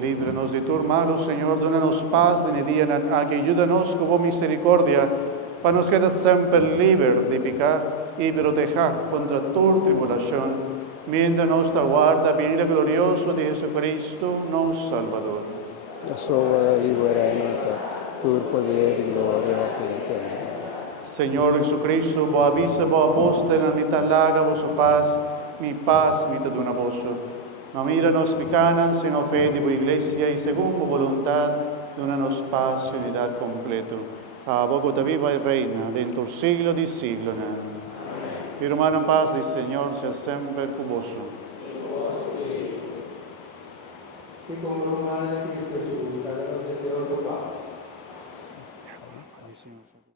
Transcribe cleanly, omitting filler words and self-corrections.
Líbranos de tu mal, Señor, dónanos paz de dia que ayúdanos con misericordia, para nos quedar siempre libres de pecar y proteger contra toda tribulación, mientras nos aguarda venir glorioso de Jesucristo, nuestro Salvador. La sola liberanza, tu poder y gloria te eterna. Señor Jesucristo, vos avisa, vos apóstol, mi talaga, vos paz, mi te dona vos. No míranos picanas, sino fe de tu iglesia y según tu voluntad, donanos paz y unidad completo. A vos te viva y reina, dentro del siglo de siglo. Amén. Mi hermano, paz del Señor sea siempre con vos. Y como hermana de Cristo Jesús, háganos deseos de paz.